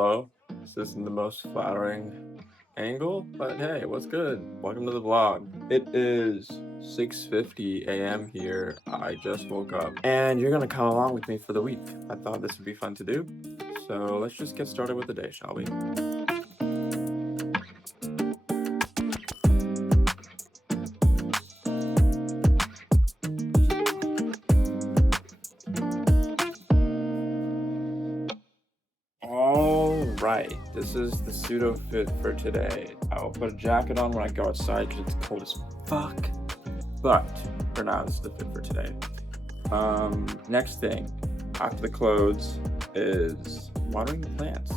hello. This isn't the most flattering angle, but hey, what's good? Welcome to the vlog. It is 6:50 a.m. here. I just woke up, and you're gonna come along with me for the week. I thought this would be fun to do, so let's just get started with the day, shall we? Right, this is the pseudo fit for today. I will put a jacket on when I go outside because it's cold as fuck. But for now, this is the fit for today. Next thing after the clothes is watering the plants.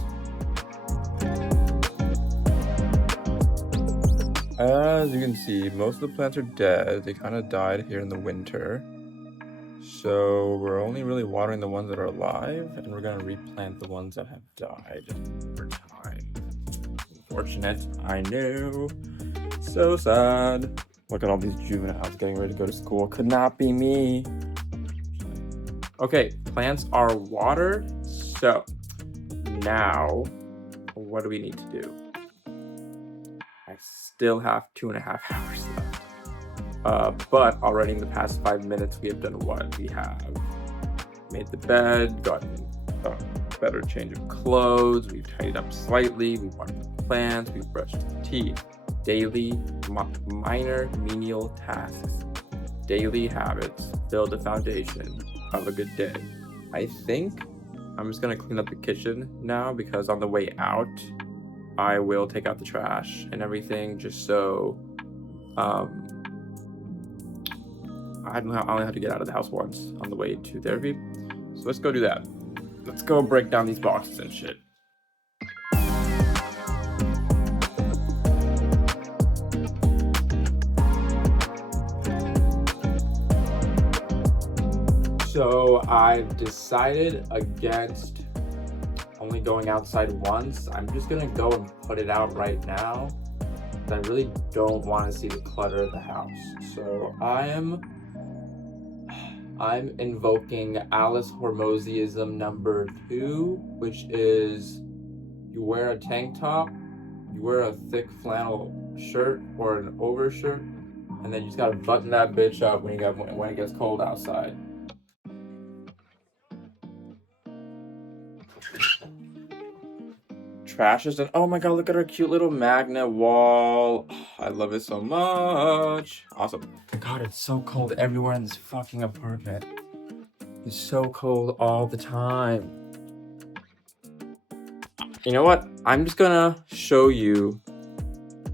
As you can see, most of the plants are dead. They kind of died here in the winter. So we're only really watering the ones that are alive, and we're gonna replant the ones that have died over time. Unfortunate, I know. So sad. Look at all these juveniles getting ready to go to school. Could not be me. Okay, plants are watered. So now, what do we need to do? I still have 2.5 hours left. But already in the past 5 minutes, we have done what? We have made the bed, gotten a better change of clothes, we've tidied up slightly, we've watered the plants, we've brushed the teeth. Daily, minor, menial tasks. Daily habits build the foundation of a good day. I think I'm just gonna clean up the kitchen now because on the way out, I will take out the trash and everything just so, I only have to get out of the house once on the way to therapy. So let's go do that. Let's go break down these boxes and shit. So I've decided against only going outside once. I'm just gonna go and put it out right now. I really don't want to see the clutter of the house. So I'm invoking Alice Hormoziism number 2, which is you wear a tank top, you wear a thick flannel shirt or an overshirt, and then you just gotta button that bitch up when it gets cold outside. Trash is done. Oh my god, look at our cute little magnet wall. I love it so much. Awesome. God, it's so cold everywhere in this fucking apartment. It's so cold all the time. You know what? I'm just gonna show you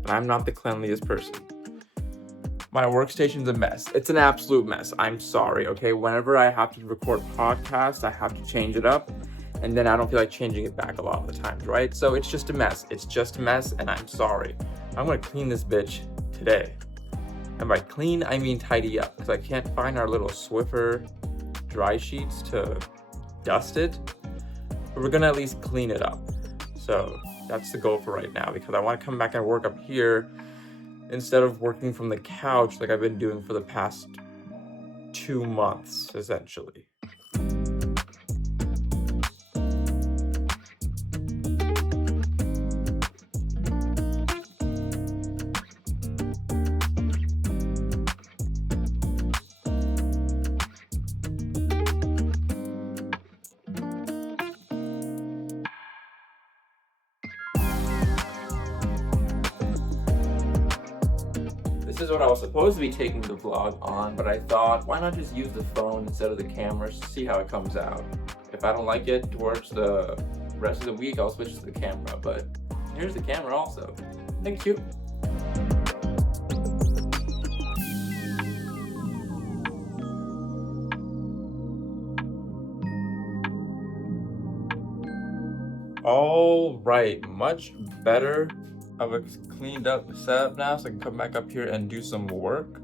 that I'm not the cleanliest person. My workstation's a mess. It's an absolute mess. I'm sorry, okay? Whenever I have to record podcasts, I have to change it up. And then I don't feel like changing it back a lot of the times, right? So it's just a mess. It's just a mess, and I'm sorry. I'm gonna clean this bitch today. And by clean, I mean tidy up, because I can't find our little Swiffer dry sheets to dust it. But we're gonna at least clean it up. So that's the goal for right now, because I wanna come back and work up here instead of working from the couch like I've been doing for the past 2 months, essentially. This is what I was supposed to be taking the vlog on, but I thought, why not just use the phone instead of the camera to see how it comes out. If I don't like it towards the rest of the week, I'll switch to the camera, but here's the camera also. Thank you. All right, much better of a cleaned up setup now, so I can come back up here and do some work.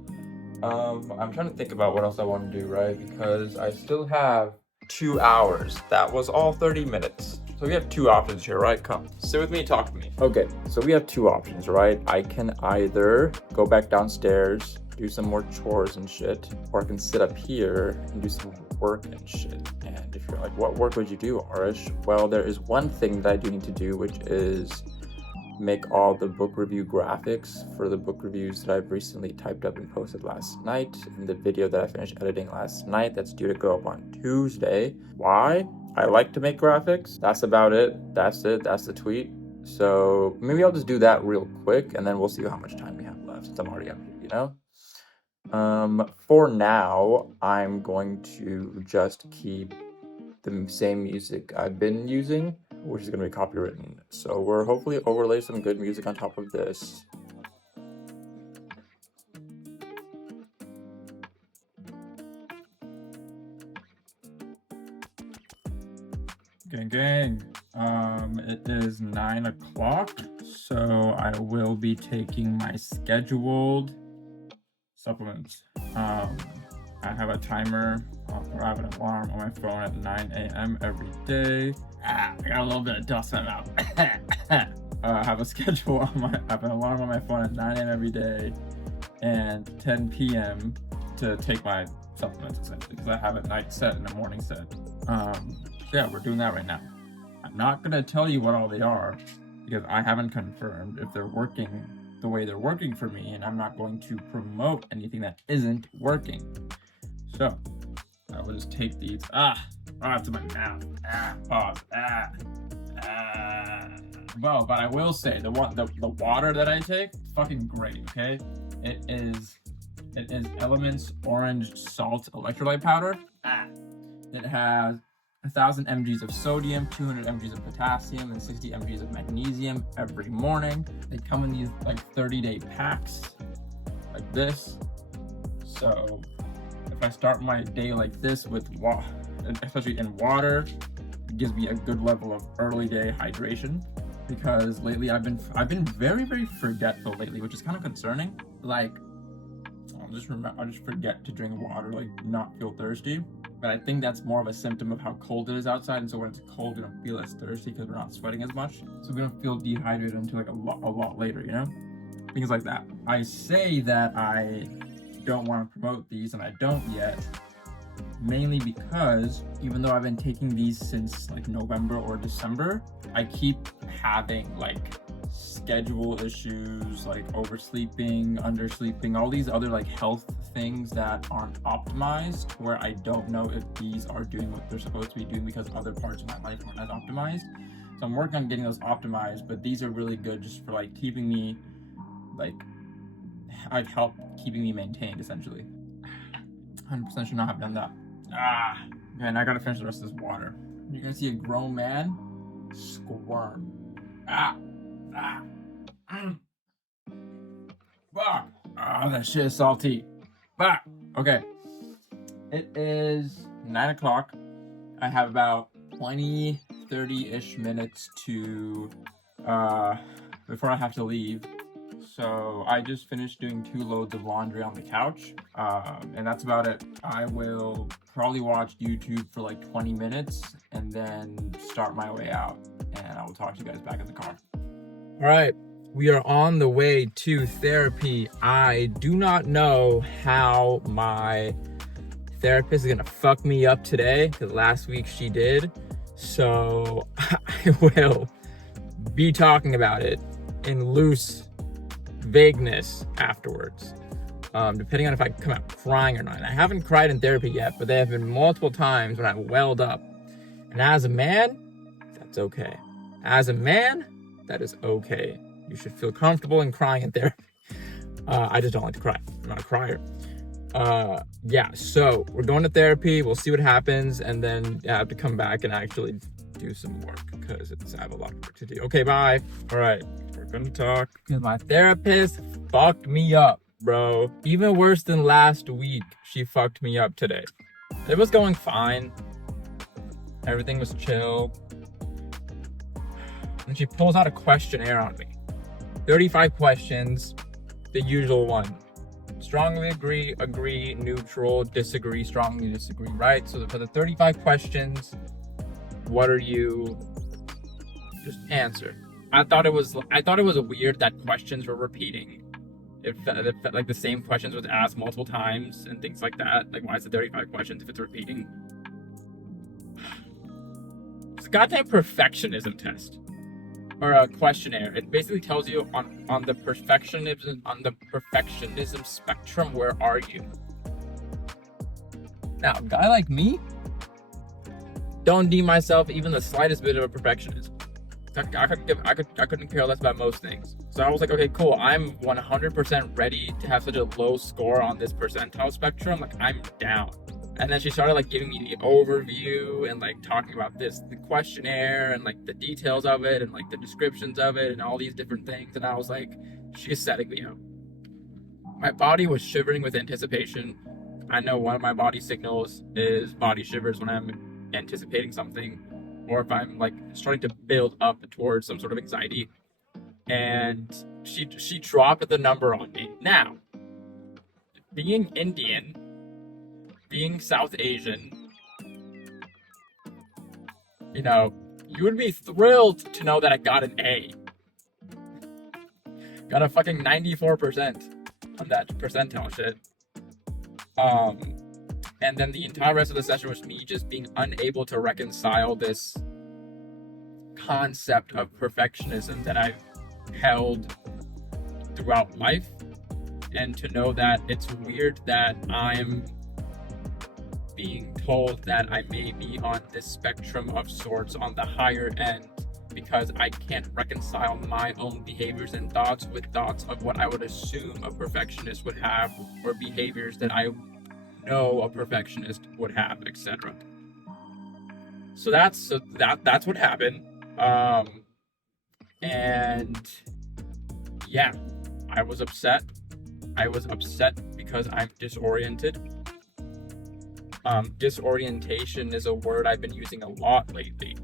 I'm trying to think about what else I want to do, right? Because I still have 2 hours. That was all 30 minutes. So we have 2 options here, right? Come, sit with me, talk to me. Okay, so we have 2 options, right? I can either go back downstairs do some more chores and shit, or I can sit up here and do some work and shit. And if you're like, what work would you do, Arish? Well, there is one thing that I do need to do, which is make all the book review graphics for the book reviews that I've recently typed up and posted last night, and the video that I finished editing last night that's due to go up on Tuesday. Why? I like to make graphics. That's about it. That's the tweet. So maybe I'll just do that real quick, and then we'll see how much time we have left since I'm already up here, you know? For now, I'm going to just keep the same music I've been using, which is going to be copywritten. So we're hopefully overlay some good music on top of this. Gang. It is 9 o'clock, so I will be taking my scheduled supplements. I have a timer, or I have an alarm on my phone at 9 a.m. every day. I got a little bit of dust in my mouth. I have an alarm on my phone at 9 a.m. every day, and 10 p.m. to take my supplements, essentially, because I have a night set and a morning set. Yeah, we're doing that right now. I'm not gonna tell you what all they are, because I haven't confirmed if they're working the way they're working for me, and I'm not going to promote anything that isn't working. So I will just take these. It's in my mouth. Pause. Well, but I will say the water that I take, fucking great. Okay, it is Elements Orange Salt Electrolyte Powder. It has 1,000 mgs of sodium, 200 mgs of potassium, and 60 mgs of magnesium every morning. They come in these like 30-day packs, like this. So if I start my day like this with water, especially in water, it gives me a good level of early day hydration. Because lately I've been very, very forgetful lately, which is kind of concerning. Like I'll just forget to drink water, like not feel thirsty. But I think that's more of a symptom of how cold it is outside, and so when it's cold, we don't feel as thirsty because we're not sweating as much. So we don't feel dehydrated until like a lot later, you know? Things like that. I say that I don't want to promote these, and I don't yet, mainly because even though I've been taking these since like November or December, I keep having like schedule issues, like oversleeping, undersleeping, all these other like health things that aren't optimized, where I don't know if these are doing what they're supposed to be doing because other parts of my life aren't as optimized. So I'm working on getting those optimized, but these are really good just for like keeping me help keeping me maintained, essentially. 100% should not have done that. Man, I gotta finish the rest of this water. You're gonna see a grown man squirm. Fuck. That shit is salty. Fuck. Okay. It is 9 o'clock. I have about 30-ish minutes to before I have to leave. So I just finished doing 2 loads of laundry on the couch, and that's about it. I will probably watch YouTube for like 20 minutes and then start my way out, and I will talk to you guys back in the car. All right, we are on the way to therapy. I do not know how my therapist is gonna fuck me up today, because last week she did. So I will be talking about it in loose vagueness afterwards, depending on if I come out crying or not. And I haven't cried in therapy yet, but there have been multiple times when I welled up. And as a man, that's okay. As a man, that is okay. You should feel comfortable in crying in therapy. I just don't like to cry. I'm not a crier. Yeah, so we're going to therapy. We'll see what happens, and then I have to come back and actually do some work because I have a lot of work to do. Okay, bye. All right, we're gonna talk. Because my therapist fucked me up, bro. Even worse than last week, she fucked me up today. It was going fine. Everything was chill. And she pulls out a questionnaire on me. 35 questions, the usual one. Strongly agree, neutral, disagree, strongly disagree, right? So for the 35 questions, what are you? Just answer. I thought it was weird that questions were repeating. it felt like the same questions was asked multiple times and things like that. Like, why is it 35 questions if it's repeating? It's a goddamn perfectionism test or a questionnaire. It basically tells you on the perfectionism spectrum, where are you? Now, a guy like me, don't deem myself even the slightest bit of a perfectionist. I couldn't care less about most things. So I was like, okay, cool. I'm 100% ready to have such a low score on this percentile spectrum. Like, I'm down. And then she started like giving me the overview and like talking about the questionnaire and like the details of it and like the descriptions of it and all these different things. And I was like, she's setting me up. My body was shivering with anticipation. I know one of my body signals is body shivers when I'm anticipating something, or if I'm like starting to build up towards some sort of anxiety. And she dropped the number on me. Now, being Indian, being South Asian, you know, you would be thrilled to know that I got an A. Got a fucking 94% on that percentile shit. And then the entire rest of the session was me just being unable to reconcile this concept of perfectionism that I've held throughout life, and to know that it's weird that I'm being told that I may be on this spectrum of sorts on the higher end because I can't reconcile my own behaviors and thoughts with thoughts of what I would assume a perfectionist would have, or behaviors that I know a perfectionist would have, etc. So that's what happened. And yeah, I was upset. I was upset because I'm disoriented. Disorientation is a word I've been using a lot lately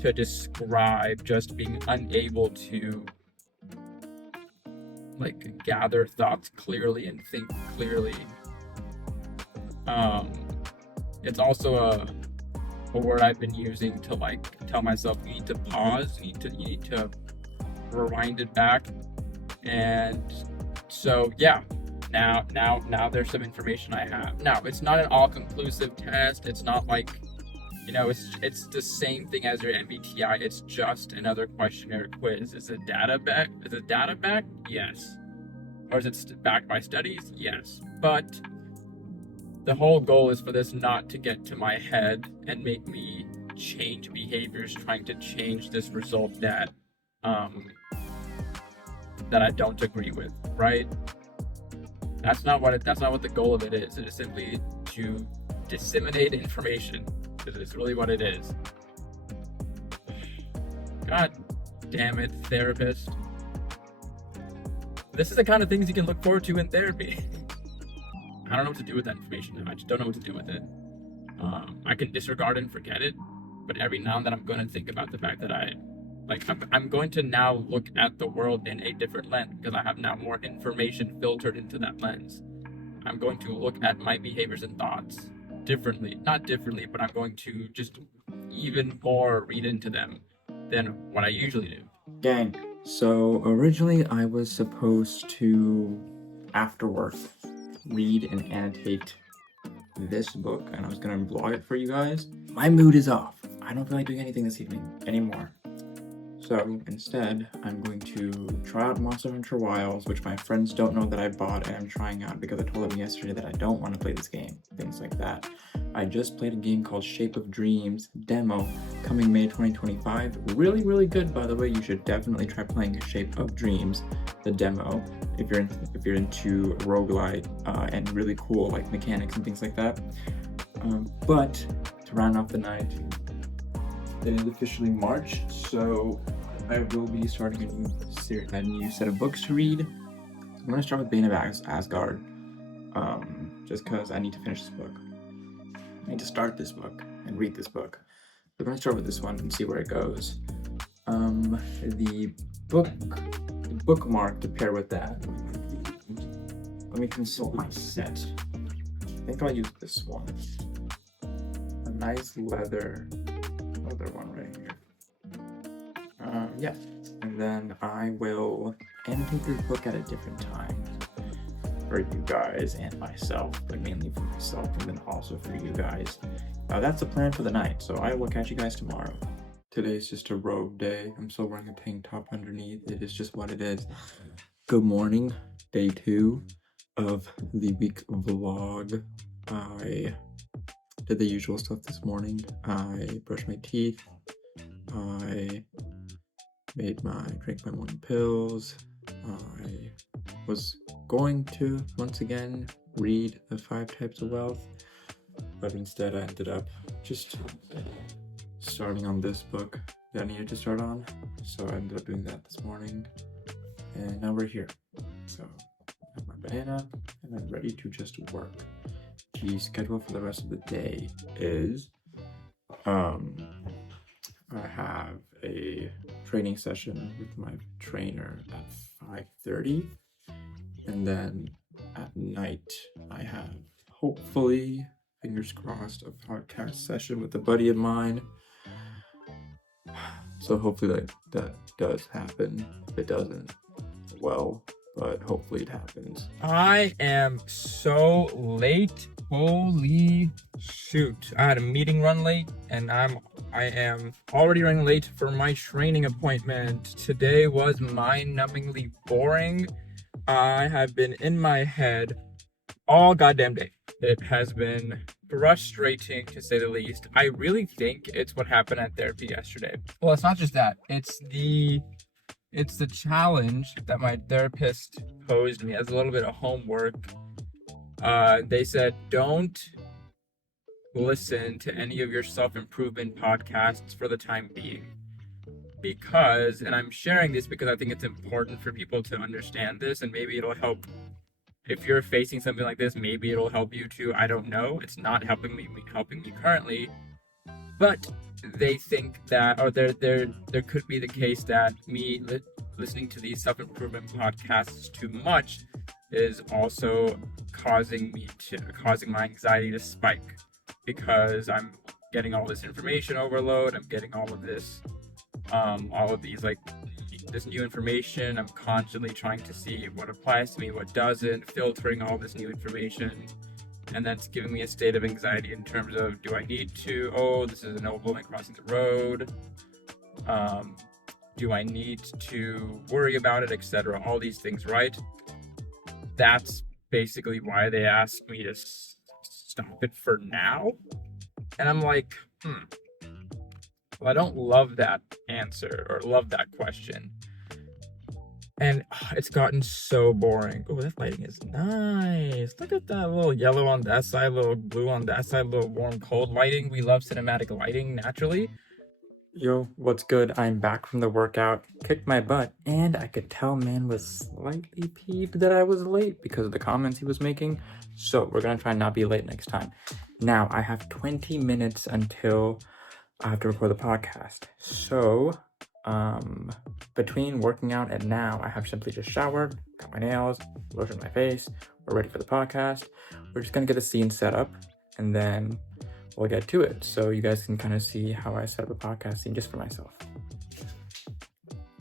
to describe just being unable to like gather thoughts clearly and think clearly. It's also a word I've been using to like tell myself you need to pause, you need to rewind it back. And so yeah, now there's some information I have. Now, it's not an all-conclusive test. It's not like, you know, it's the same thing as your MBTI. It's just another questionnaire quiz. Is it data backed? Yes. Or is it backed by studies? Yes. But the whole goal is for this not to get to my head and make me change behaviors trying to change this result that I don't agree with, right? That's not what the goal of it is. It is simply to disseminate information. It's really what it is. God damn it, therapist. This is the kind of things you can look forward to in therapy. I don't know what to do with that information now. I just don't know what to do with it. I can disregard it and forget it, but every now and then I'm going to think about the fact that I'm going to now look at the world in a different lens because I have now more information filtered into that lens. I'm going to look at my behaviors and thoughts differently. Not differently, but I'm going to just even more read into them than what I usually do. Gang, so originally I was supposed to, after work, read and annotate this book, and I was gonna vlog it for you guys. My mood is off. I don't feel like doing anything this evening anymore. So instead, I'm going to try out Monster Hunter Wilds, which my friends don't know that I bought and I'm trying out because I told them yesterday that I don't want to play this game, things like that. I just played a game called Shape of Dreams demo, coming May 2025. Really, really good, by the way. You should definitely try playing Shape of Dreams, the demo, if you're into roguelite and really cool like mechanics and things like that. But to round off the night, it is officially March, so I will be starting a new set of books to read. I'm going to start with Bane of Asgard, just because I need to finish this book. I need to start this book and read this book. We're going to start with this one and see where it goes. The bookmark to pair with that. Let me consult my set. I think I'll use this one. A nice leather one right here. Yeah. And then I will annotate this book at a different time for you guys and myself, but mainly for myself and then also for you guys. That's the plan for the night, so I will catch you guys tomorrow. Today's just a robe day. I'm still wearing a tank top underneath. It is just what it is. Good morning, day 2 of the week vlog. I did the usual stuff this morning. I brushed my teeth. I drank my morning pills. I was going to once again read the 5 Types of Wealth, but instead I ended up just starting on this book that I needed to start on. So I ended up doing that this morning, and now we're here. So I have my banana and I'm ready to just work. The schedule for the rest of the day is I have a training session with my trainer at 5:30, and then at night I have, hopefully, fingers crossed, a podcast session with a buddy of mine. So hopefully that does happen. If it doesn't, well, but hopefully it happens. I am so late. Holy shoot. I had a meeting run late, and I am already running late for my training appointment. Today was mind-numbingly boring. I have been in my head all goddamn day. It has been frustrating, to say the least. I really think it's what happened at therapy yesterday. Well, it's not just that. It's the challenge that my therapist posed me as a little bit of homework. They said, don't listen to any of your self-improvement podcasts for the time being. Because, and I'm sharing this because I think it's important for people to understand this, and maybe it'll help. If you're facing something like this, maybe it'll help you too. I don't know. It's not helping me currently. But they think that, or there could be the case that me listening to these self-improvement podcasts too much is also causing my anxiety to spike, because I'm getting all this information overload. I'm getting all of this, this new information. I'm constantly trying to see what applies to me, what doesn't, filtering all this new information. And that's giving me a state of anxiety in terms of, do I need to, this is an old woman crossing the road. Do I need to worry about it, etc. All these things, right? That's basically why they asked me to stop it for now. And I'm like, well, I don't love that answer or love that question. And it's gotten so boring. Oh, that lighting is nice. Look at that little yellow on that side, little blue on that side, little warm, cold lighting. We love cinematic lighting naturally. Yo, what's good? I'm back from the workout, kicked my butt, and I could tell man was slightly peeved that I was late because of the comments he was making. So we're gonna try and not be late next time. Now, I have 20 minutes until I have to record the podcast. So, between working out and now, I have simply just showered, got my nails, lotioned my face, we're ready for the podcast. We're just gonna get the scene set up, and then we'll get to it. So you guys can kind of see how I set up a podcast scene just for myself.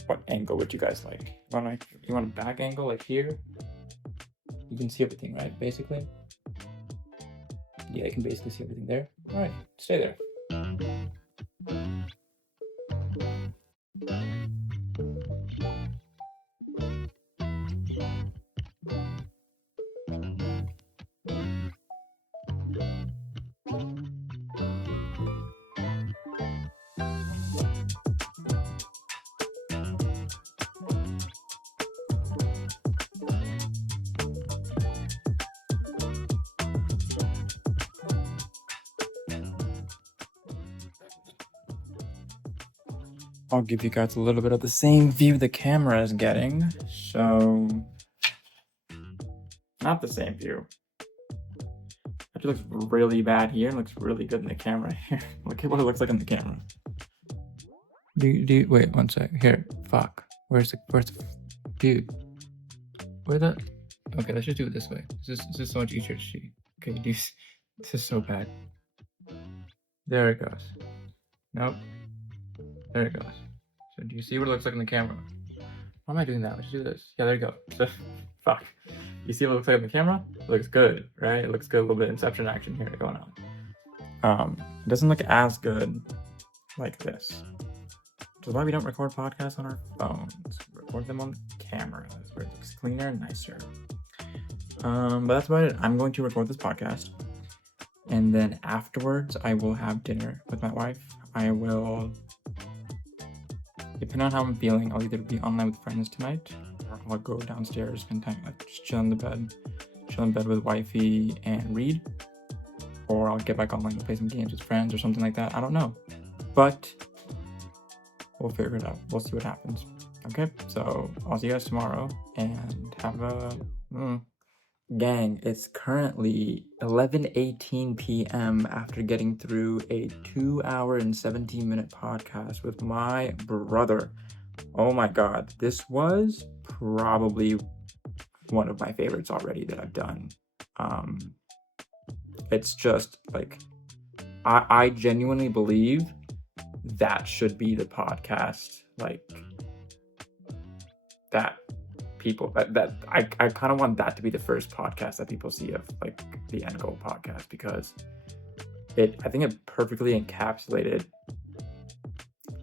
What angle would you guys like? You want a back angle like here? You can see everything, right? Basically? Yeah, you can basically see everything there. All right, stay there. I'll give you guys a little bit of the same view the camera is getting. So, not the same view. It looks really bad here. It looks really good in the camera here. Look at what it looks like in the camera. Wait 1 sec. Here, fuck. Where's the dude? Okay, let's just do it this way. This is so much easier to see. Okay, this is so bad. There it goes. Nope. There it goes. So do you see what it looks like in the camera? Why am I doing that? Let's do this. Yeah, there you go. So, fuck. You see what it looks like in the camera? It looks good, right? It looks good. A little bit of Inception action here going on. It doesn't look as good like this. Which is why we don't record podcasts on our phones. We record them on cameras where it looks cleaner and nicer. But that's about it. I'm going to record this podcast. And then afterwards, I will have dinner with my wife. I will, depending on how I'm feeling, I'll either be online with friends tonight, or I'll go downstairs, spend time, like just chill in bed with wifey and read. Or I'll get back online and play some games with friends or something like that. I don't know. But we'll figure it out. We'll see what happens. Okay, so I'll see you guys tomorrow and have a gang. It's currently 11:18 p.m. after getting through a 2-hour and 17-minute podcast with my brother. Oh my god, this was probably one of my favorites already that I've done. It's just like I genuinely believe that should be the podcast, like that people that I kind of want that to be the first podcast that people see of like the End Goal podcast, because I think it perfectly encapsulated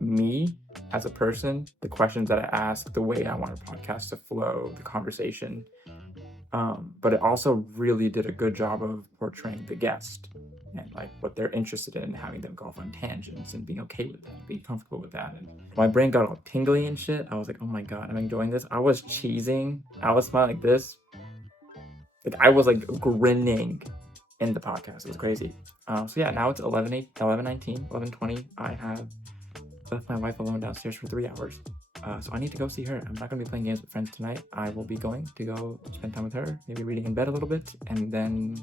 me as a person, the questions that I ask, the way I want a podcast to flow, the conversation. But it also really did a good job of portraying the guest and like what they're interested in, having them go off on tangents and being okay with that, being comfortable with that. And my brain got all tingly and shit. I was like, oh my god, I'm enjoying this. I was cheesing. I was smiling like this. Like I was like grinning in the podcast. It was crazy. So yeah, now it's 11:19, 11:20. I have left my wife alone downstairs for 3 hours. So I need to go see her. I'm not going to be playing games with friends tonight. I will be going to go spend time with her, maybe reading in bed a little bit, and then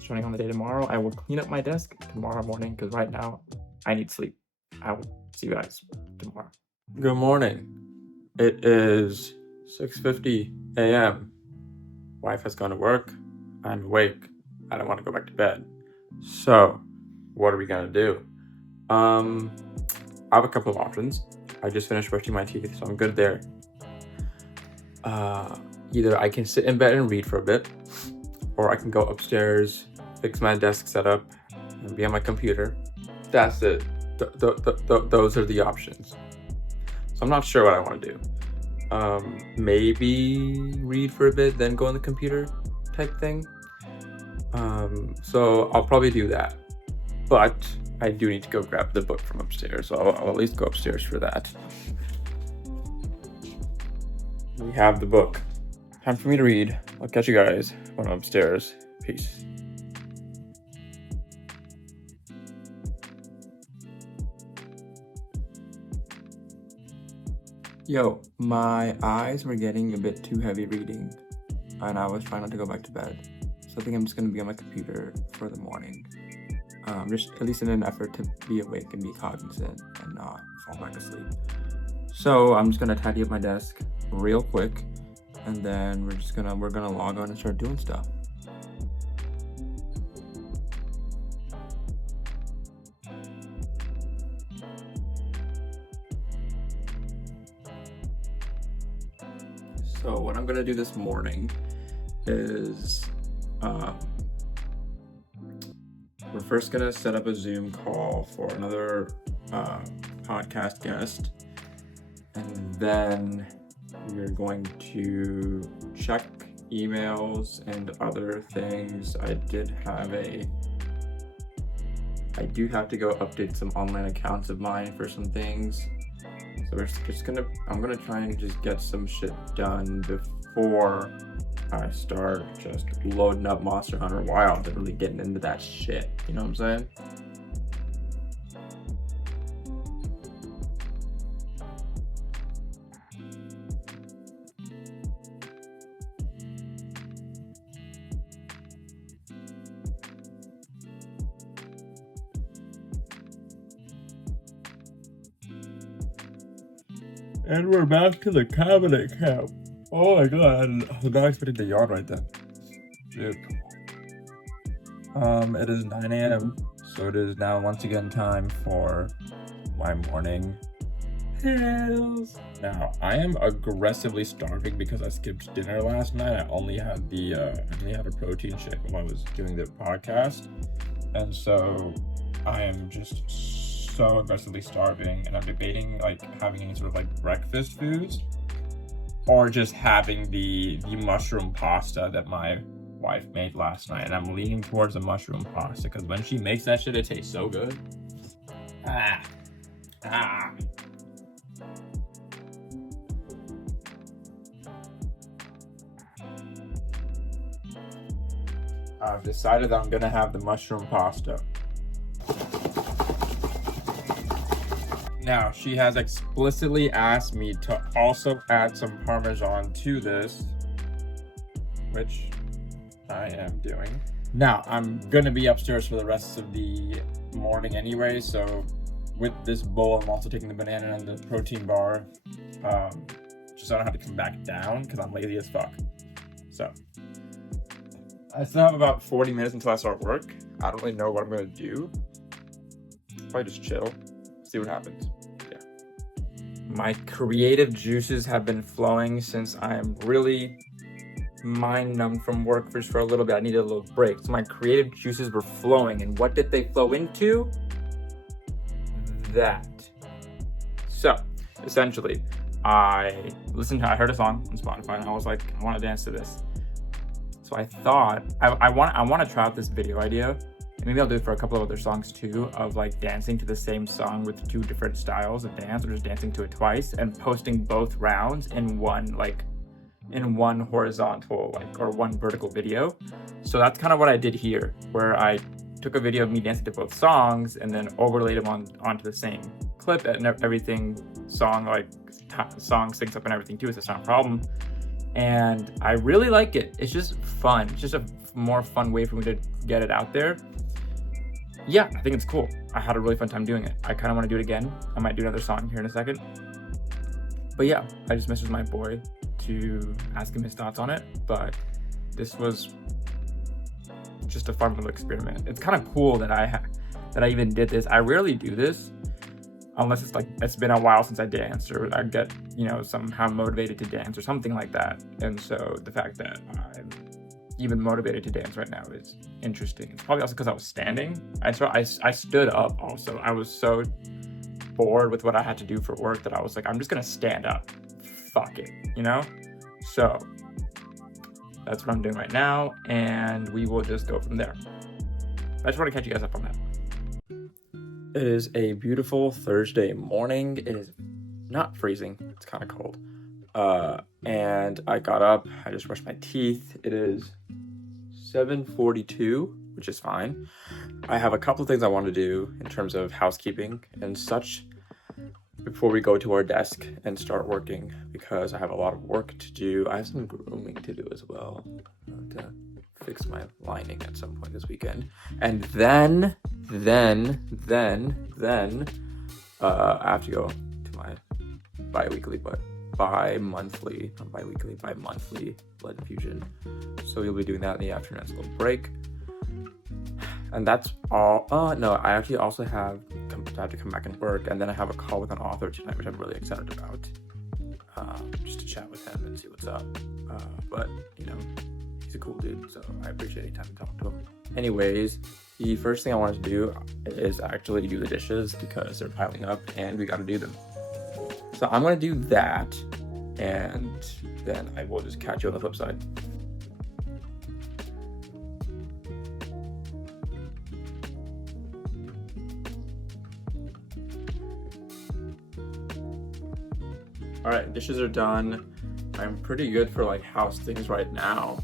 starting on the day tomorrow, I will clean up my desk tomorrow morning, because right now I need sleep. I will see you guys tomorrow. Good morning. It is 6:50 a.m. Wife has gone to work. I'm awake. I don't want to go back to bed. So, what are we going to do? I have a couple of options. I just finished brushing my teeth, so I'm good there. Either I can sit in bed and read for a bit, or I can go upstairs, fix my desk setup, and be on my computer. That's it. Those are the options. So I'm not sure what I want to do. Maybe read for a bit, then go on the computer type thing. So I'll probably do that. But I do need to go grab the book from upstairs, so I'll at least go upstairs for that. We have the book. Time for me to read. I'll catch you guys when I'm upstairs. Peace. Yo, my eyes were getting a bit too heavy reading, and I was trying not to go back to bed. So I think I'm just going to be on my computer for the morning. Just at least in an effort to be awake and be cognizant and not fall back asleep. So I'm just gonna tidy up my desk real quick, and then we're gonna log on and start doing stuff. So what I'm gonna do this morning is we're first gonna set up a Zoom call for another podcast guest, and then we're going to check emails and other things. I do have to go update some online accounts of mine for some things. So I'm gonna try and just get some shit done before I start just loading up Monster Hunter Wild and really getting into that shit. You know what I'm saying? And we're back to the cabinet camp. Oh my god, I was not expecting to yawn right then. Dude. It is 9 a.m. So it is now once again time for my morning pills. Now, I am aggressively starving because I skipped dinner last night. I only had a protein shake while I was doing the podcast. And so I am just so aggressively starving, and I'm debating like having any sort of like breakfast foods or just having the mushroom pasta that my wife made last night. And I'm leaning towards the mushroom pasta because when she makes that shit, it tastes so good. I've decided that I'm gonna have the mushroom pasta. Now, she has explicitly asked me to also add some Parmesan to this, which I am doing. Now, I'm gonna be upstairs for the rest of the morning anyway, so with this bowl, I'm also taking the banana and the protein bar, just so I don't have to come back down, because I'm lazy as fuck. So, I still have about 40 minutes until I start work. I don't really know what I'm gonna do. Probably just chill, see what happens. Yeah. My creative juices have been flowing since I'm really mind numb from work for just a little bit. I needed a little break. So my creative juices were flowing, and what did they flow into? That. So, essentially, I heard a song on Spotify, and I was like, I want to dance to this. So I thought I want to try out this video idea, and maybe I'll do it for a couple of other songs too, of like dancing to the same song with two different styles of dance, or just dancing to it twice and posting both rounds in one horizontal or one vertical video. So that's kind of what I did here, where I took a video of me dancing to both songs and then overlaid them onto the same clip, and everything song syncs up and everything too, so it's not a problem. And I really like it. It's just fun. It's just a more fun way for me to get it out there. Yeah, I think it's cool. I had a really fun time doing it. I kind of want to do it again. I might do another song here in a second. But yeah, I just messaged my boy to ask him his thoughts on it. But this was just a fun little experiment. It's kind of cool that I even did this. I rarely do this unless it's been a while since I danced, or I get, somehow motivated to dance or something like that. And so the fact that I'm even motivated to dance right now is interesting. It's probably also because I was standing. I stood up also. I was so bored with what I had to do for work that I was like, I'm just gonna stand up. Fuck it, So that's what I'm doing right now, and we will just go from there. I just want to catch you guys up on that. It is a beautiful Thursday morning. It is not freezing. It's kind of cold. And I got up. I just brushed my teeth. It is 7:42, which is fine. I have a couple of things I want to do in terms of housekeeping and such before we go to our desk and start working, because I have a lot of work to do. I have some grooming to do as well. I have to fix my lining at some point this weekend. And then I have to go to my bi-monthly blood infusion. So you'll be doing that in the afternoon as a little break. And that's all. No, I actually also have to come back and work, and then I have a call with an author tonight, which I'm really excited about. Just to chat with him and see what's up. But he's a cool dude, so I appreciate any time to talk to him. Anyways, the first thing I wanted to do is actually do the dishes because they're piling up and we got to do them. So I'm going to do that, and then I will just catch you on the flip side. All right, dishes are done. I'm pretty good for house things right now.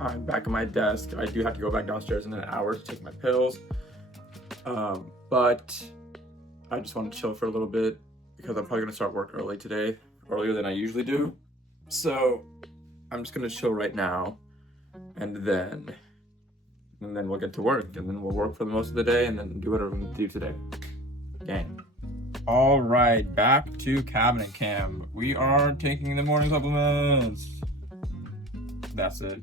I'm back at my desk. I do have to go back downstairs in an hour to take my pills. But I just want to chill for a little bit because I'm probably going to start work early today, earlier than I usually do. So I'm just going to chill right now, and then we'll get to work, and then we'll work for the most of the day and then do whatever we do today. Gang. All right, back to cabinet cam. We are taking the morning supplements. That's it.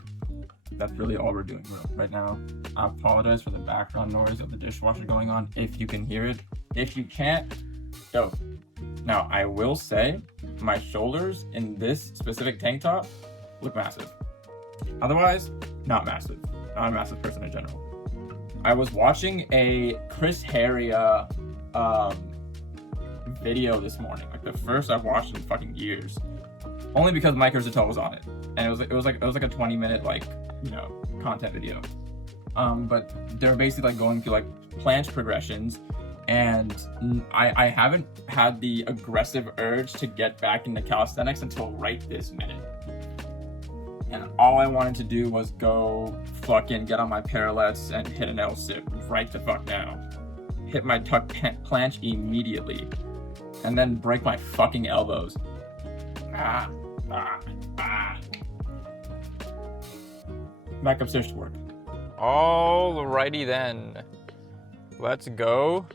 That's really all we're doing right now. I apologize for the background noise of the dishwasher going on if you can hear it. If you can't, Now, I will say my shoulders in this specific tank top look massive. Otherwise, not massive. Not a massive person in general. I was watching a Chris Heria video this morning, like the first I've watched in fucking years, only because Mike Rizzato was on it, and it was like a 20-minute content video. But they're basically like going through like planche progressions, and I haven't had the aggressive urge to get back into calisthenics until right this minute. And all I wanted to do was go fucking get on my parallettes and hit an L-sit right the fuck now. Hit my tuck planche immediately. And then break my fucking elbows. Back upstairs to work. Alrighty then. Let's go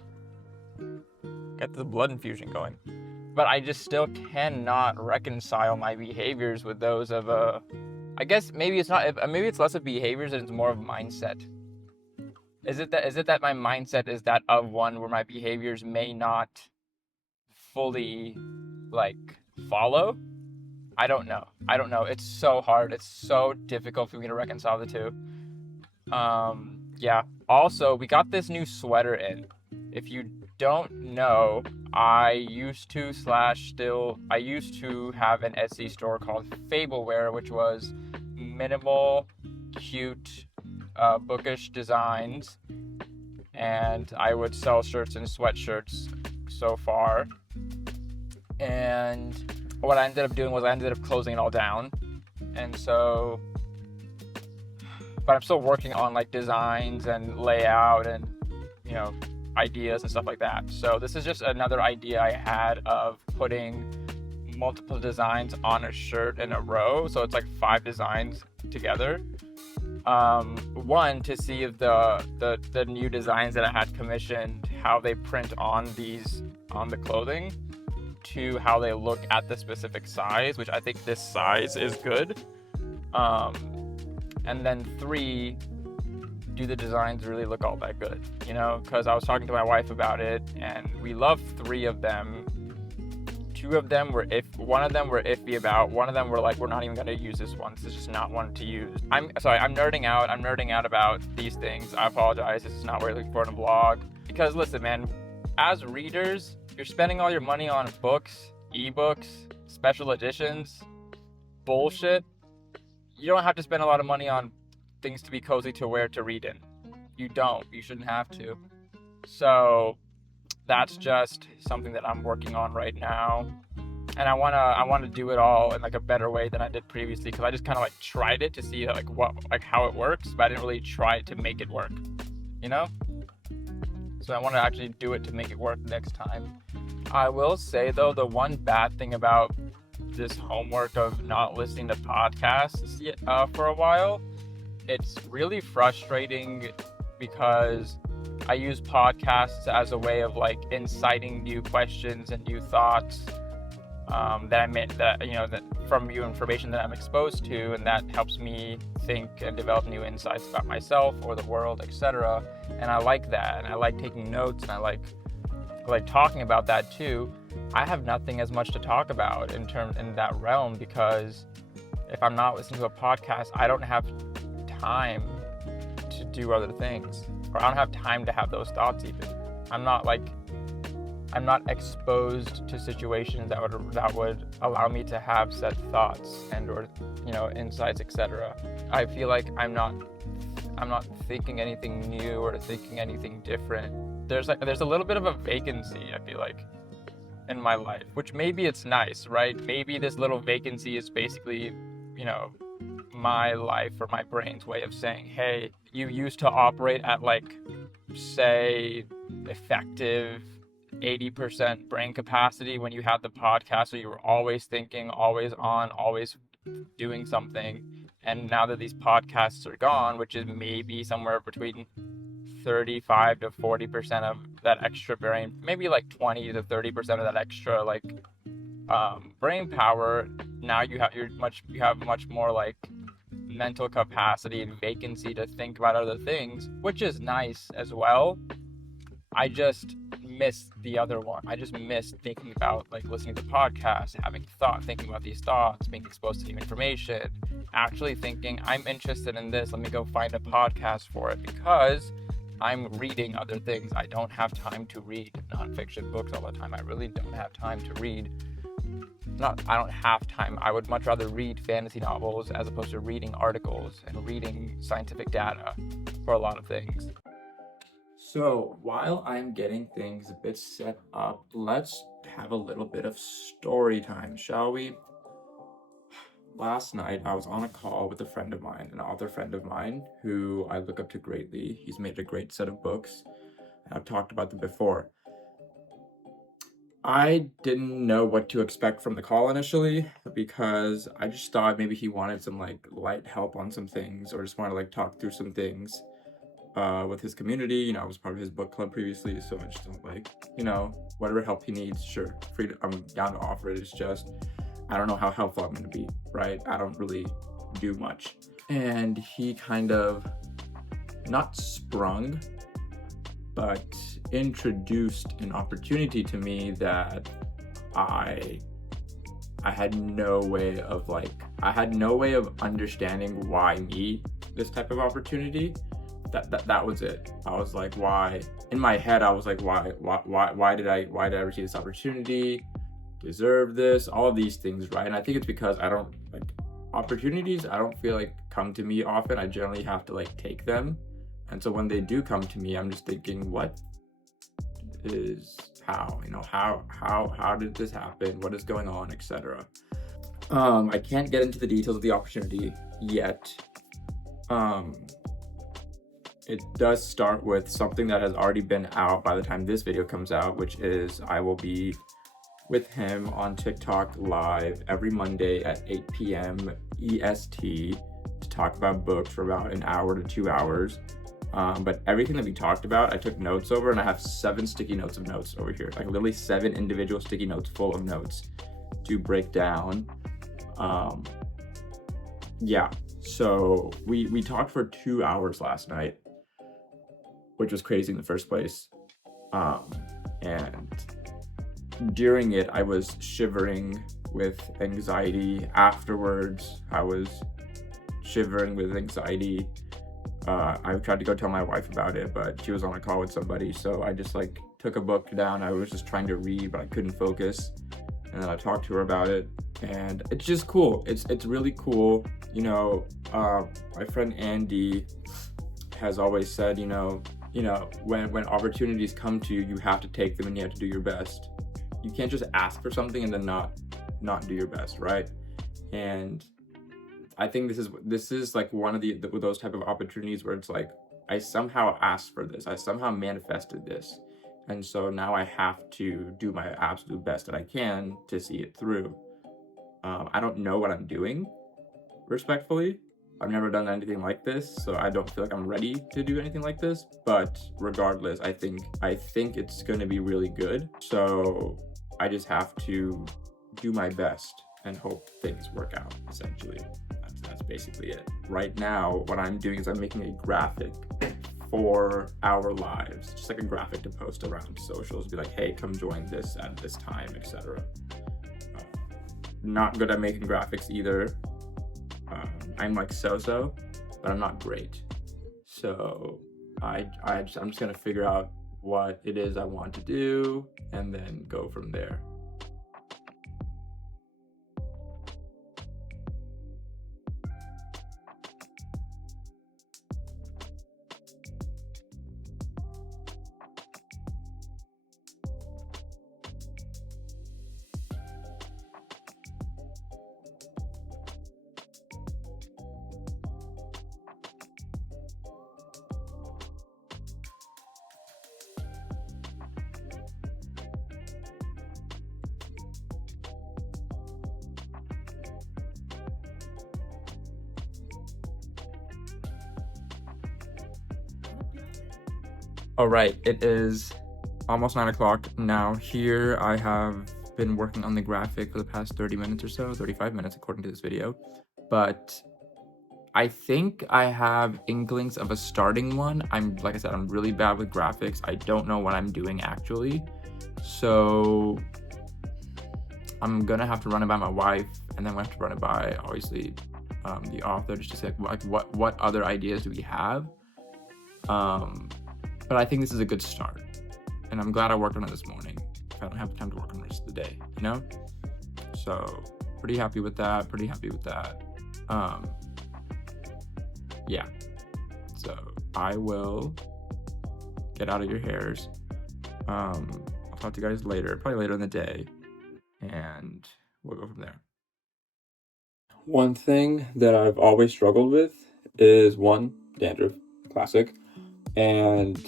get the blood infusion going. But I just still cannot reconcile my behaviors with those of I guess maybe it's less of behaviors and it's more of mindset. Is it that my mindset is that of one where my behaviors may not fully follow? I don't know. It's so hard. It's so difficult for me to reconcile the two. Yeah. Also, we got this new sweater in. If you don't know, I used to have an Etsy store called Fableware, which was minimal, cute, bookish designs, and I would sell shirts and sweatshirts so far. And what I ended up doing was I ended up closing it all down, and so, but I'm still working on like designs and layout and ideas and stuff like that. So this is just another idea I had of putting multiple designs on a shirt in a row, so it's like 5 designs together. One, to see if the new designs that I had commissioned, how they print on the clothing. 2, how they look at the specific size, which I think this size is good. And then 3, do the designs really look all that good? Because I was talking to my wife about it, and we love 3 of them. 2 of them were one of them we're iffy about. One of them we're like, we're not even gonna use this one. This is just not one to use. I'm sorry, I'm nerding out about these things. I apologize. This is not what you're looking for in a vlog. Because listen, man, as readers, you're spending all your money on books, ebooks, special editions, bullshit. You don't have to spend a lot of money on things to be cozy to wear to read in. You don't. You shouldn't have to. So that's just something that I'm working on right now, and I wanna do it all in like a better way than I did previously, because I just kind of tried it to see how it works, but I didn't really try it to make it work, So I want to actually do it to make it work next time. I will say though, the one bad thing about this homework of not listening to podcasts for a while, it's really frustrating because I use podcasts as a way of inciting new questions and new thoughts that from new information that I'm exposed to, and that helps me think and develop new insights about myself or the world, etc. And I like that, and I like taking notes, and I like talking about that too. I have nothing as much to talk about in that realm, because if I'm not listening to a podcast, I don't have time to do other things, or I don't have time to have those thoughts even. I'm not exposed to situations that would allow me to have said thoughts or insights, etc. I feel like I'm not thinking anything new or thinking anything different. There's a little bit of a vacancy, I feel like, in my life, which maybe it's nice, right? Maybe this little vacancy is basically, my life or my brain's way of saying, hey, you used to operate at say effective 80% brain capacity when you had the podcast, so you were always thinking, always on, always doing something. And now that these podcasts are gone, which is maybe somewhere between 35 to 40% of that extra brain, maybe 20 to 30% of that extra brain power, now you have much more mental capacity and vacancy to think about other things, which is nice as well. I just miss the other one. I just miss thinking about like listening to podcasts, having thought, thinking about these thoughts, being exposed to new information, actually thinking I'm interested in this. Let me go find a podcast for it, because I'm reading other things. I don't have time to read nonfiction books all the time. I really don't have time to read. I don't have time. I would much rather read fantasy novels as opposed to reading articles and reading scientific data for a lot of things. So while I'm getting things a bit set up, let's have a little bit of story time, shall we? Last night, I was on a call with a friend of mine, an author friend of mine, who I look up to greatly. He's made a great set of books, and I've talked about them before. I didn't know what to expect from the call initially, because I just thought maybe he wanted some like light help on some things, or just wanted to like talk through some things with his community. You know, I was part of his book club previously, so I just don't like, you know, whatever help he needs, sure, I'm down to offer it. It's just, I don't know how helpful I'm going to be, right? I don't really do much. And he kind of, not sprung, but introduced an opportunity to me that I had no way of understanding why me, this type of opportunity. That was it. I was like, why? In my head, I was like, why did I receive this opportunity? Deserve this? All of these things, right? And I think it's because I don't like opportunities. I don't feel like come to me often. I generally have to like take them. And so when they do come to me, I'm just thinking, what is how? You know, how did this happen? What is going on, etc. I can't get into the details of the opportunity yet. It does start with something that has already been out by the time this video comes out, which is I will be with him on TikTok live every Monday at 8 p.m. EST to talk about books for about an hour to 2 hours. But everything that we talked about, I took notes over, and I have 7 sticky notes of notes over here, like literally 7 individual sticky notes full of notes to break down. Yeah, so we talked for 2 hours last night, which was crazy in the first place. And during it, I was shivering with anxiety. Afterwards, I was shivering with anxiety. I tried to go tell my wife about it, but she was on a call with somebody, so I just like took a book down. I was just trying to read, but I couldn't focus. And then I talked to her about it, and it's just cool. It's really cool. You know, my friend Andy has always said, you know, when opportunities come to you, you have to take them and you have to do your best. You can't just ask for something and then not do your best, right? And I think this is like one of those type of opportunities where it's like, I somehow asked for this, I somehow manifested this, and so now I have to do my absolute best that I can to see it through. I don't know what I'm doing, respectfully. I've never done anything like this, so I don't feel like I'm ready to do anything like this. But regardless, I think it's going to be really good. So I just have to do my best and hope things work out, essentially. That's basically it. Right now, what I'm doing is I'm making a graphic for our lives, just like a graphic to post around socials, be like, hey, come join this at this time, etc. Not good at making graphics either. I'm like so, but I'm not great. So I'm just gonna figure out what it is I want to do and then go from there. All right, it is almost 9 o'clock now. Here I have been working on the graphic for the past 30 minutes or so, 35 minutes according to this video. But I think I have inklings of a starting one. Like I said, I'm really bad with graphics. I don't know what I'm doing actually. So I'm gonna have to run it by my wife, and then we have to run it by obviously the author, just to say like what other ideas do we have. But I think this is a good start, and I'm glad I worked on it this morning. If I don't have the time to work on the rest of the day, you know. So pretty happy with that. Yeah. So I will get out of your hairs. I'll talk to you guys later, probably later in the day, and we'll go from there. One thing that I've always struggled with is one, dandruff, classic, and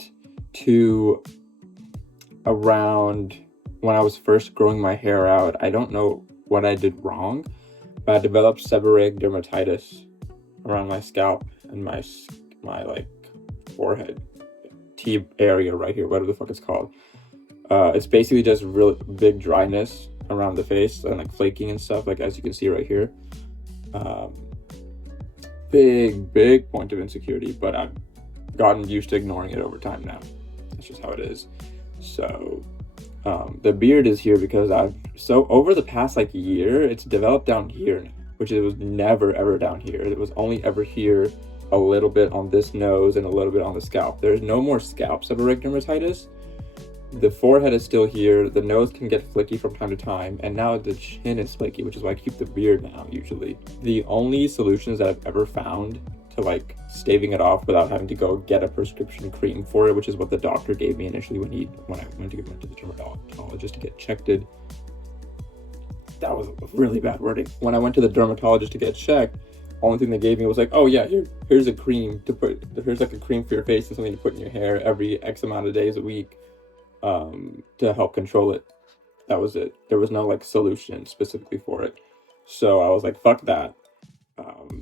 two, around when I was first growing my hair out, I don't know what I did wrong, but I developed seborrheic dermatitis around my scalp and my like forehead, T area right here, whatever the fuck it's called. It's basically just real big dryness around the face and like flaking and stuff, like as you can see right here. Big point of insecurity, but I've gotten used to ignoring it over time now. That's just how it is. So the beard is here because over the past like year, it's developed down here, which it was never ever down here. It was only ever here, a little bit on this nose and a little bit on the scalp. There's no more scalp seborrheic dermatitis. The forehead is still here. The nose can get flaky from time to time, and now the chin is flaky, which is why I keep the beard now usually. The only solutions that I've ever found to like staving it off without having to go get a prescription cream for it, which is what the doctor gave me initially when I went to the dermatologist to get checked. That was really bad wording. When I went to the dermatologist to get checked, only thing they gave me was like, oh yeah, here's a cream to put. Here's like a cream for your face and something to put in your hair every X amount of days a week. To help control it. That was it. There was no like solution specifically for it. So I was like, fuck that.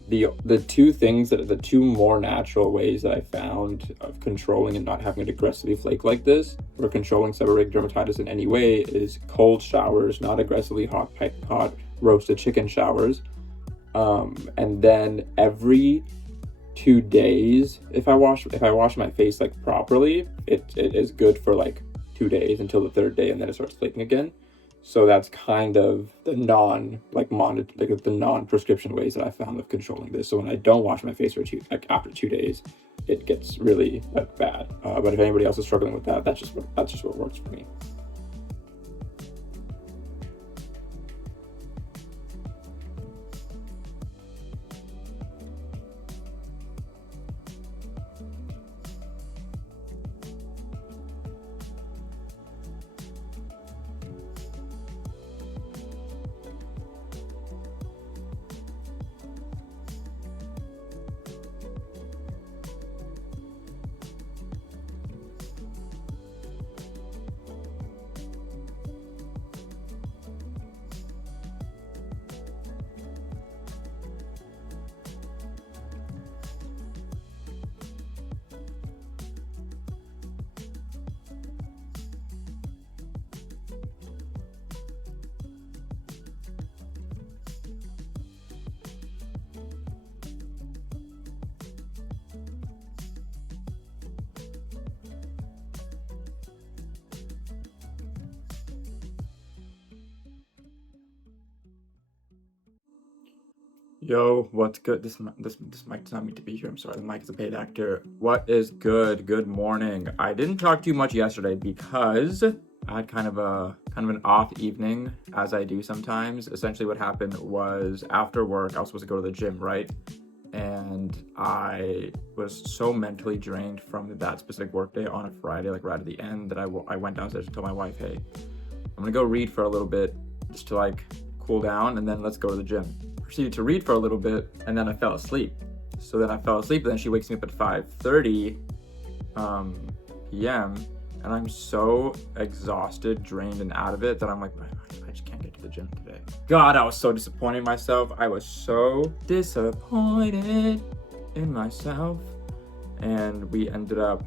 The two more natural ways that I found of controlling and not having it aggressively flake like this, or controlling seborrheic dermatitis in any way, is cold showers, not aggressively hot roasted chicken showers. And then every 2 days, if I wash my face like properly, it is good for like 2 days until the third day, and then it starts flaking again. So that's kind of the non-prescription ways that I found of controlling this. So when I don't wash my face for after 2 days, it gets really bad. But if anybody else is struggling with that, that's just what works for me. Yo, what's good? This mic does not need to be here. I'm sorry, the mic is a paid actor. What is good? Good morning. I didn't talk too much yesterday because I had kind of an off evening, as I do sometimes. Essentially, what happened was after work, I was supposed to go to the gym, right? And I was so mentally drained from that specific workday on a Friday, like right at the end, that I went downstairs and told my wife, hey, I'm gonna go read for a little bit just to like cool down, and then let's go to the gym. Proceeded to read for a little bit, and then I fell asleep. So then I fell asleep, and then she wakes me up at 5:30 p.m. and I'm so exhausted, drained, and out of it that I'm like, I just can't get to the gym today. God, I was so disappointed in myself. I was so disappointed in myself. And we ended up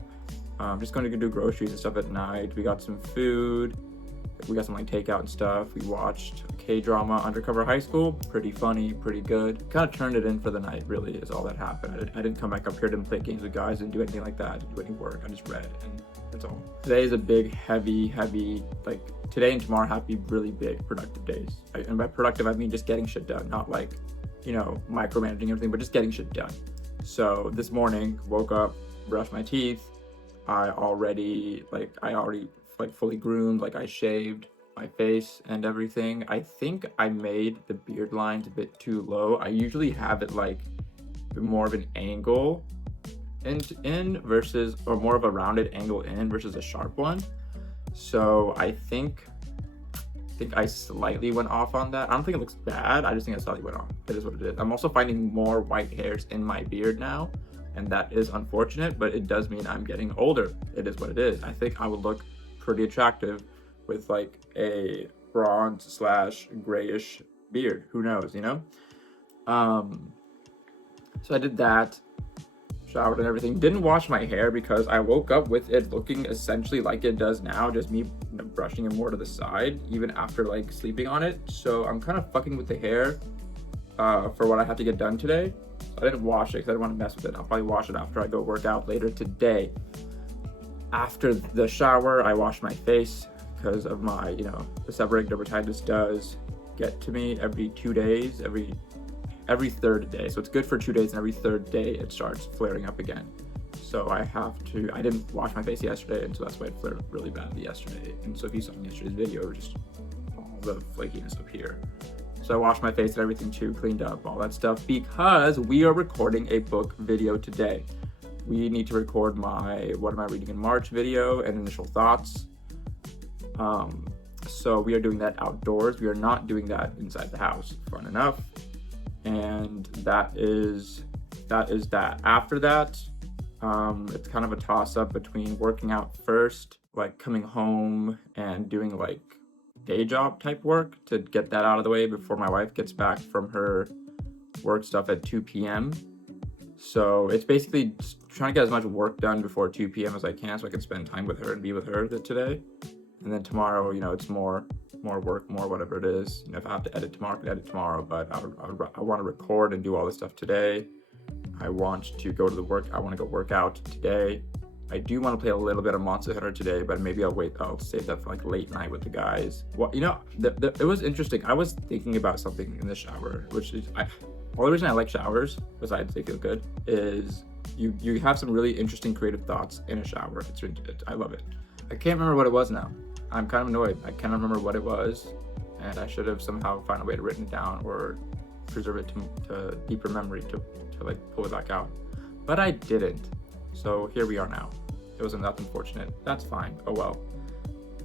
just going to do groceries and stuff at night. We got some food. we got some like takeout and stuff. We watched K-drama Undercover High School. Pretty funny, pretty good. Kind of turned it in for the night, really, is all that happened. I didn't come back up here, didn't play games with guys, didn't do anything like that. I didn't do any work. I just read, and that's all. Today is a big, heavy, like today and tomorrow have to be really big, productive days. And by productive, I mean just getting shit done, not like, micromanaging everything, but just getting shit done. So this morning, woke up, brushed my teeth. I already fully groomed, like I shaved my face and everything. I think I made the beard lines a bit too low. I usually have it like more of an angle in versus, or more of a rounded angle in versus a sharp one. So I think I slightly went off on that. I don't think it looks bad. I just think I slightly went off. It is what it is. I'm also finding more white hairs in my beard now, and that is unfortunate, but it does mean I'm getting older. It is what it is. I think I would look pretty attractive with like a bronze / grayish beard. Who knows, So I did that, showered and everything. Didn't wash my hair because I woke up with it looking essentially like it does now, just me brushing it more to the side, even after like sleeping on it. So I'm kind of fucking with the hair for what I have to get done today. So I didn't wash it because I didn't want to mess with it. I'll probably wash it after I go work out later today. After the shower, I wash my face because of my, the seborrheic dermatitis does get to me every 2 days, every third day. So it's good for 2 days, and every third day it starts flaring up again. So I didn't wash my face yesterday, and so that's why it flared really badly yesterday. And so if you saw in yesterday's video, just all the flakiness up here. So I washed my face and everything too, cleaned up, all that stuff, because we are recording a book video today. We need to record my What Am I Reading in March video and initial thoughts. So we are doing that outdoors. We are not doing that inside the house. Fun enough. And that is that. After that, it's kind of a toss-up between working out first, like coming home and doing like day job type work to get that out of the way before my wife gets back from her work stuff at 2 p.m. So it's basically trying to get as much work done before 2 p.m. as I can so I can spend time with her and be with her today. And then tomorrow, it's more work, more whatever it is. If I have to edit tomorrow, I can edit tomorrow, but I want to record and do all this stuff today. I want to go to the work. I want to go work out today. I do want to play a little bit of Monster Hunter today, but maybe I'll save that for like late night with the guys. Well, it was interesting. I was thinking about something in the shower, which is, all the reason I like showers, besides they feel good, is you have some really interesting creative thoughts in a shower. I love it. I can't remember what it was now. I'm kind of annoyed. I cannot remember what it was, and I should have somehow found a way to write it down or preserve it to deeper memory to like pull it back out. But I didn't. So here we are now. It wasn't that unfortunate. That's fine. Oh well.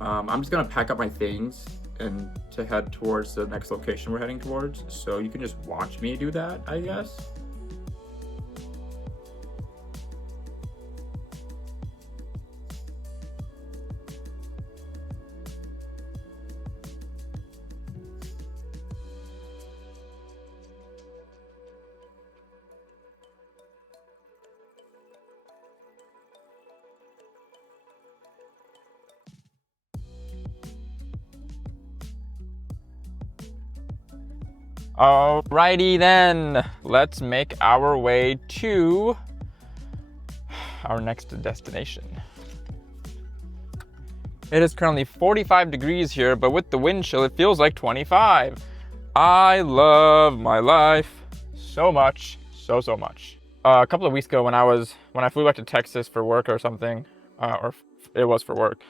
I'm just gonna pack up my things and to head towards the next location we're heading towards. So you can just watch me do that, I guess. Alrighty then, let's make our way to our next destination. It is currently 45 degrees here, but with the wind chill, it feels like 25. I love my life so much, so much. A couple of weeks ago when I flew back to Texas for work or something, or it was for work,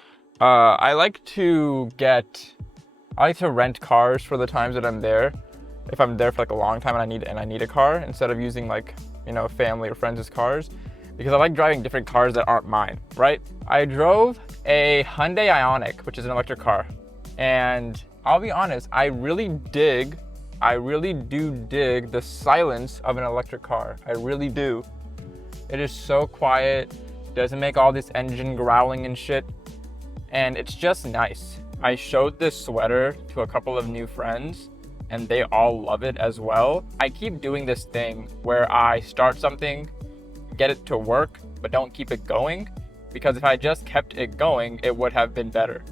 I like to rent cars for the times that I'm there. If I'm there for like a long time and I need a car, instead of using like, family or friends' cars, because I like driving different cars that aren't mine, right? I drove a Hyundai Ioniq, which is an electric car. And I'll be honest, I really do dig the silence of an electric car. I really do. It is so quiet, doesn't make all this engine growling and shit. And it's just nice. I showed this sweater to a couple of new friends, and they all love it as well. I keep doing this thing where I start something, get it to work, but don't keep it going, because if I just kept it going, it would have been better.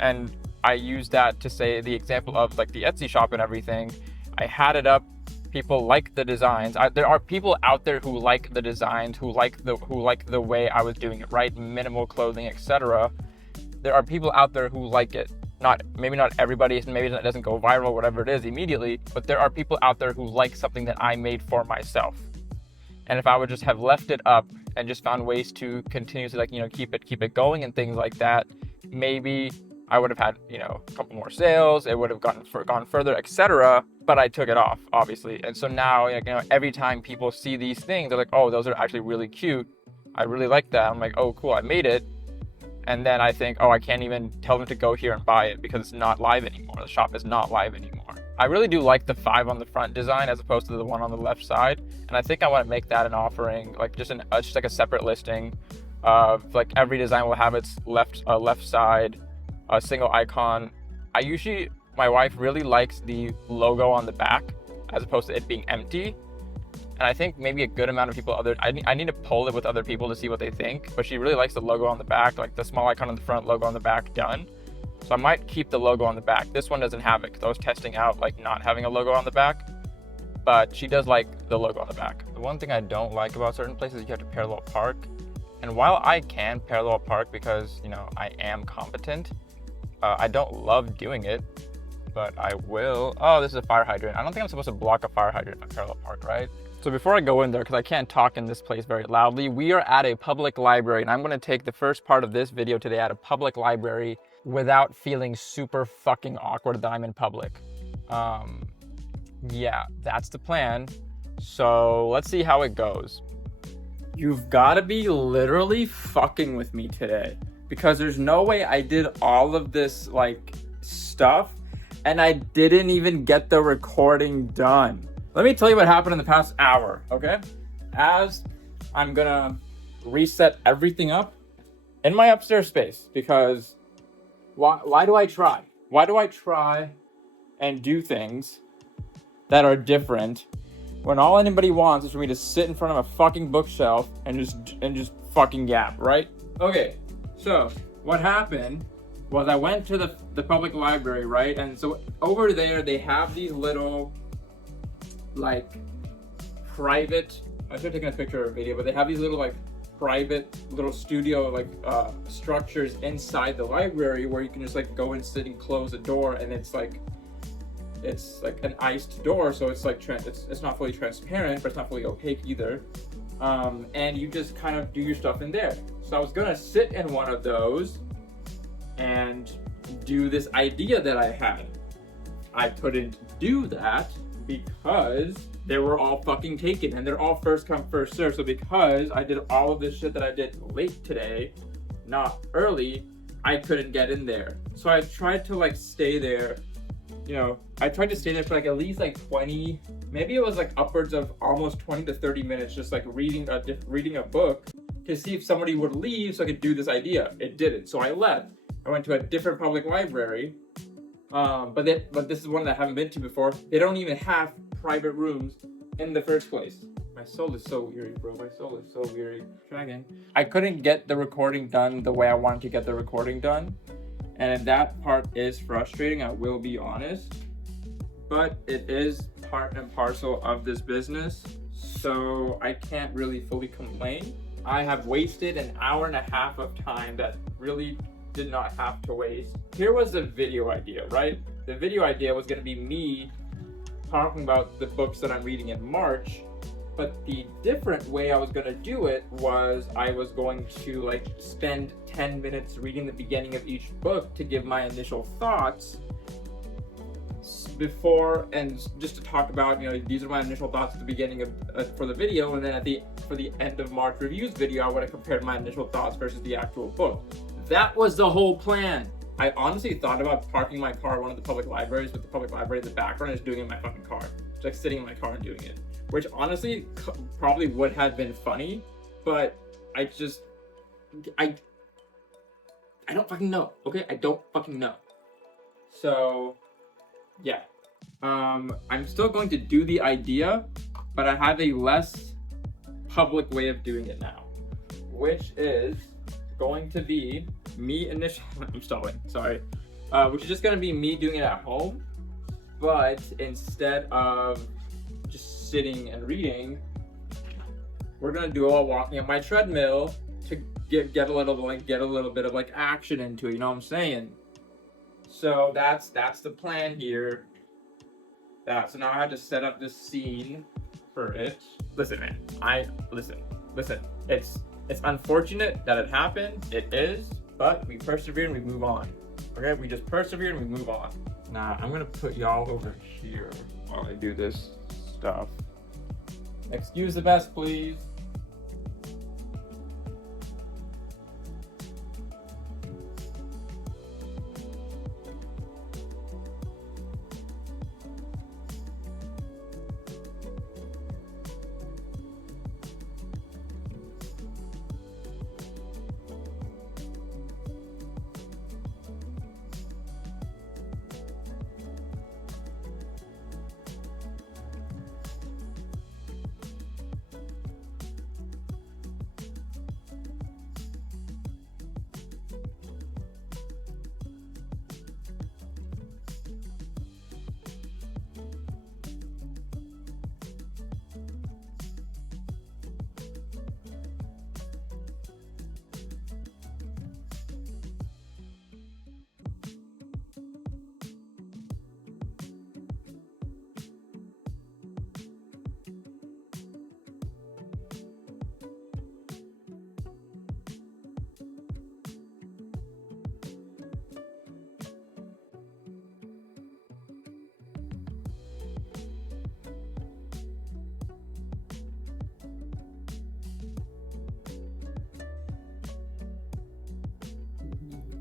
And I use that to say the example of like the Etsy shop and everything. I had it up. People like the designs. There are people out there who like the designs, who like the way I was doing it, right? Minimal clothing, etc. There are people out there who like it. Maybe not everybody, maybe it doesn't go viral, whatever it is immediately, but there are people out there who like something that I made for myself. And if I would just have left it up and just found ways to continuously, like, keep it going and things like that, maybe I would have had, a couple more sales, it would have gone further, etc. But I took it off, obviously. And so now, every time people see these things, they're like, oh, those are actually really cute. I really like that. I'm like, oh, cool, I made it. And then I think, oh, I can't even tell them to go here and buy it because it's not live anymore. The shop is not live anymore. I really do like the 5 on the front design as opposed to the one on the left side. And I think I want to make that an offering, like just like a separate listing of like every design will have its left side, a single icon. My wife really likes the logo on the back as opposed to it being empty. And I think maybe a good amount of people, I need to poll it with other people to see what they think, but she really likes the logo on the back, like the small icon on the front, logo on the back, done. So I might keep the logo on the back. This one doesn't have it because I was testing out like not having a logo on the back, but she does like the logo on the back. The one thing I don't like about certain places is you have to parallel park. And while I can parallel park because, I am competent, I don't love doing it, but I will. Oh, this is a fire hydrant. I don't think I'm supposed to block a fire hydrant if I parallel park, right? So before I go in there, because I can't talk in this place very loudly, we are at a public library, and I'm going to take the first part of this video today at a public library without feeling super fucking awkward that I'm in public. Yeah, that's the plan. So let's see how it goes. You've got to be literally fucking with me today, because there's no way I did all of this like stuff and I didn't even get the recording done. Let me tell you what happened in the past hour, okay? As I'm gonna reset everything up in my upstairs space, because why do I try? Why do I try and do things that are different when all anybody wants is for me to sit in front of a fucking bookshelf and just fucking yap, right? Okay, so what happened was I went to the public library, right? And so over there they have these little like private, I should have taken a picture or a video, but they have these little like private little studio like structures inside the library where you can just like go and sit and close a door, and it's like an iced door, so it's like it's not fully transparent, but it's not fully opaque either. And you just kind of do your stuff in there. So I was gonna sit in one of those and do this idea that I had. I couldn't do that because they were all fucking taken, and they're all first come first serve. So because I did all of this shit that I did late today, not early, I couldn't get in there. So I tried to like stay there. I tried to stay there for like at least like 20, maybe it was like upwards of almost 20 to 30 minutes, just like reading a book to see if somebody would leave so I could do this idea. It didn't, so I left. I went to a different public library, but this is one that I haven't been to before. They don't even have private rooms in the first place. My soul is so weary, bro. My soul is so weary. Try again. I couldn't get the recording done the way I wanted to get the recording done. And that part is frustrating, I will be honest, but it is part and parcel of this business, so I can't really fully complain. I have wasted an hour and a half of time that really did not have to waste. Here was the video idea, right? The video idea was going to be me talking about the books that I'm reading in March, but the different way I was going to do it was I was going to like spend 10 minutes reading the beginning of each book to give my initial thoughts before, and just to talk about, these are my initial thoughts at the beginning of for the video, and then for the end of March reviews video, I would have compared my initial thoughts versus the actual book. That was the whole plan. I honestly thought about parking my car at one of the public libraries with the public library in the background and just doing it in my fucking car. Just like sitting in my car and doing it. Which honestly probably would have been funny, but I don't fucking know, okay? I don't fucking know. So, yeah. I'm still going to do the idea, but I have a less public way of doing it now, which is going to be me I'm stalling, sorry. which is just gonna be me doing it at home. But instead of just sitting and reading, we're gonna do all walking on my treadmill to get a little bit of like action into it. You know what I'm saying? So that's the plan here. So now I have to set up this scene for it. Listen, man. Listen. It's unfortunate that it happened. It is, but we persevere and we move on. Okay, we just persevere and we move on. Now I'm gonna put y'all over here while I do this stuff. Excuse the best, please.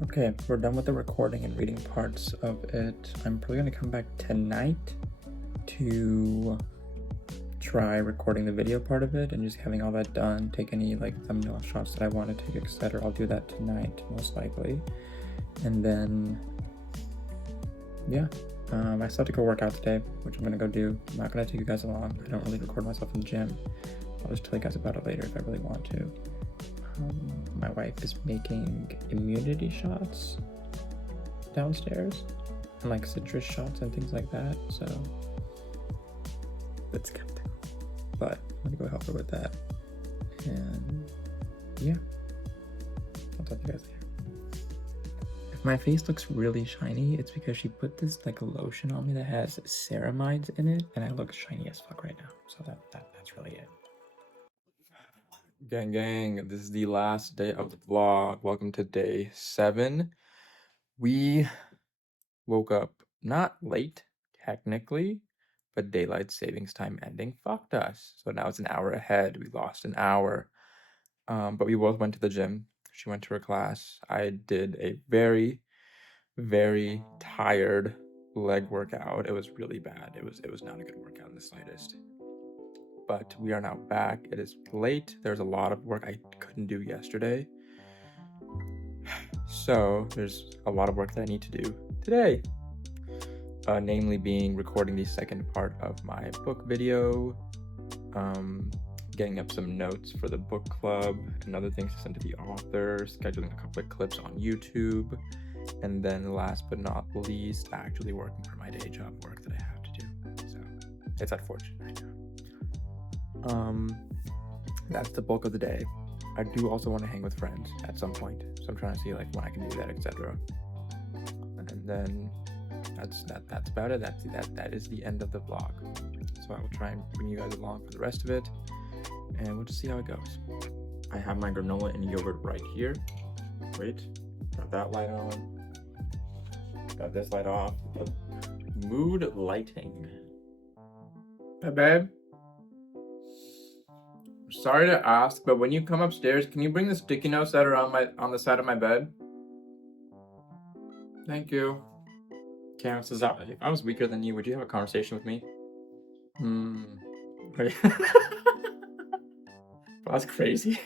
Okay, we're done with the recording and reading parts of it. I'm probably gonna come back tonight to try recording the video part of it and just having all that done, take any like thumbnail shots that I want to take, etc. I'll do that tonight, most likely. And then, yeah, I still have to go work out today, which I'm gonna go do. I'm not gonna take you guys along. I don't really record myself in the gym. I'll just tell you guys about it later if I really want to. My wife is making immunity shots downstairs and like citrus shots and things like that, so that's skeptical. But I'm gonna go help her with that. And yeah, I'll talk to you guys later. If my face looks really shiny, it's because she put this like lotion on me that has ceramides in it, and I look shiny as fuck right now. So that's really it. Gang, this is the last day of the vlog. Welcome to day 7. We woke up not late, technically, but daylight savings time ending fucked us. So now it's an hour ahead. We lost an hour. But we both went to the gym. She went to her class. I did a very, very tired leg workout. It was really bad. It was not a good workout in the slightest. But we are now back. It is late. There's a lot of work I couldn't do yesterday. So there's a lot of work that I need to do today. Namely being recording the second part of my book video, getting up some notes for the book club and other things to send to the author, scheduling a couple of clips on YouTube, and then last but not least, actually working for my day job work that I have to do. So it's unfortunate, I know. That's the bulk of the day. I do also want to hang with friends at some point, so I'm trying to see like when I can do that, etc. And then that's about it. That is the end of the vlog. So I will try and bring you guys along for the rest of it, and we'll just see how it goes. I have my granola and yogurt right here. Wait, got that light on. Got this light off. Mood lighting. Hey, babe. Sorry to ask, but when you come upstairs, can you bring the sticky notes that are on the side of my bed? Thank you. Karen says, if I was weaker than you, would you have a conversation with me? That's crazy.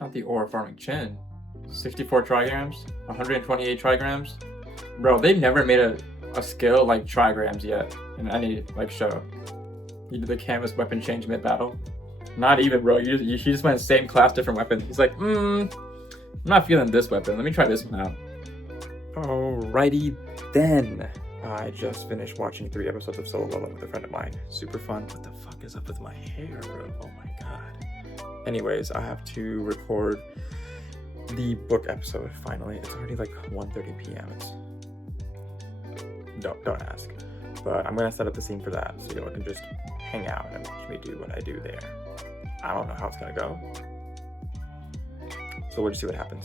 Not the ore farming chin. 64 trigrams, 128 trigrams. Bro, they've never made a skill like trigrams yet in any like show. You did the canvas weapon change mid-battle. Not even, bro. She just went same class, different weapon. He's like, I'm not feeling this weapon. Let me try this one out. Alrighty then. I just finished watching 3 episodes of Solo Leveling with a friend of mine. Super fun. What the fuck is up with my hair, bro? Oh my god. Anyways, I have to record the book episode finally. It's already like 1:30 p.m. Don't ask. But I'm gonna set up the scene for that so y'all can just hang out and watch me do what I do there. I don't know how it's gonna go. So we'll just see what happens.